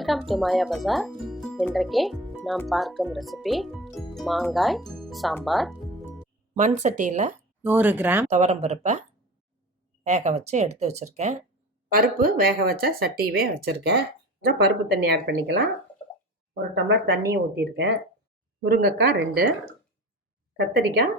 Welcome to மாயா பஜார். இன்றைக்கு நாம் பார்க்கும் ரெசிபி மாங்காய் சாம்பார். மண் சட்டியில் 100 கிராம் துவரம் பருப்பை வேக வச்சு எடுத்து வச்சுருக்கேன். பருப்பு வேக வச்ச சட்டியவே வச்சுருக்கேன். கொஞ்சம் பருப்பு தண்ணி ஆட் பண்ணிக்கலாம். 1 டம்ளர் தண்ணியை ஊற்றிருக்கேன். முருங்கைக்காய் 2, கத்திரிக்காய்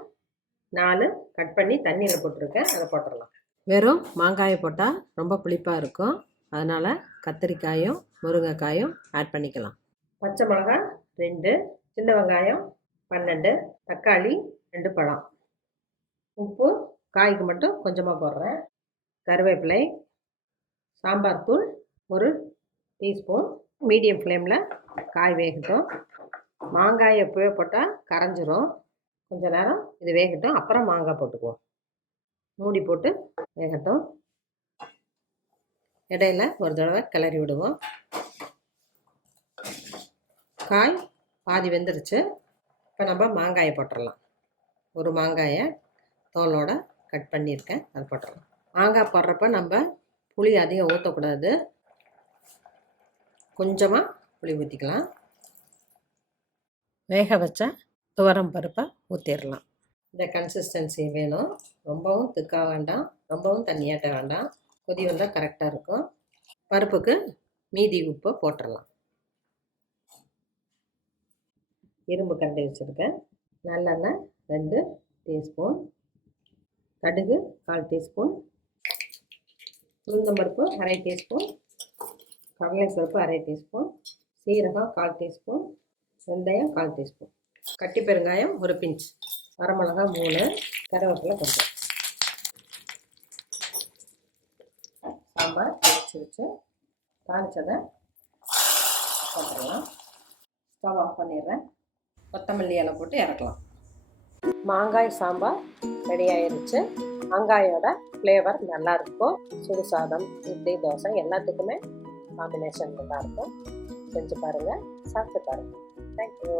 4 கட் பண்ணி தண்ணியில் போட்டிருக்கேன். அதை போட்டுடலாம். வெறும் மாங்காயை போட்டால் ரொம்ப புளிப்பாக இருக்கும். அதனால் கத்திரிக்காயும் முருங்கைக்காயும் ஆட் பண்ணிக்கலாம். பச்சை மிளகாய் 2, சின்ன வெங்காயம் 12, தக்காளி 2 பழம். உப்பு காய்க்கு மட்டும் கொஞ்சமாக போடுறேன். கருவேப்பிலை, சாம்பார் தூள் 1 டீஸ்பூன். மீடியம் ஃப்ளேமில் காய் வேகட்டும். மாங்காய் எப்போவே போட்டால் கரைஞ்சிரும். கொஞ்சம் நேரம் இது வேகட்டும், அப்புறம் மாங்காய் போட்டுக்குவோம். மூடி போட்டு வேகட்டும். இடையில ஒரு தடவை கிளறி விடுவோம். காய் பாதி வெந்துருச்சு. இப்போ நம்ம மாங்காயை போட்டுடலாம். ஒரு மாங்காயை தோலோடு கட் பண்ணியிருக்கேன், அது போட்டுடலாம். மாங்காய் போடுறப்ப நம்ம புளி அதிகம் ஊற்றக்கூடாது. கொஞ்சமாக புளி ஊற்றிக்கலாம். வேக வச்ச துவரம் பருப்பை ஊற்றிடலாம். இந்த கன்சிஸ்டன்சி வேணும். ரொம்பவும் திக்காக வேண்டாம், ரொம்பவும் தண்ணியாட்ட வேண்டாம். கொதி வந்தால் கரெக்டாக இருக்கும். பருப்புக்கு மீதி உப்பு போட்டுடலாம். இரும்பு கரண்டி வச்சுருக்கேன். நல்லெண்ணெய் 2 டீஸ்பூன். கடுகு 1/4 டீஸ்பூன். உளுந்தம்பருப்பு 1/2 டீஸ்பூன். கடலைப்பருப்பு 1/2 டீஸ்பூன். சீரகம் 1/4 டீஸ்பூன். வெந்தயம் 1/4 டீஸ்பூன். கட்டி பெருங்காயம் 1 பிஞ்ச். வரமிளகா 3. கருவேப்பிலை கொஞ்சம். சாம்பார் வச்சு தாளிச்சதை போட்டுடலாம். ஸ்டவ் ஆஃப் பண்ணிடுறேன். கொத்தமல்லி இலை போட்டு இறக்கலாம். மாங்காய் சாம்பார் ரெடி ஆயிடுச்சு. மாங்காயோட ஃப்ளேவர் நல்லாயிருக்கும். சுடு சாதம், இட்லி, தோசை எல்லாத்துக்குமே காம்பினேஷன் நல்லாயிருக்கும். செஞ்சு பாருங்கள், சாப்பிட்டு பாருங்கள். தேங்க்யூ.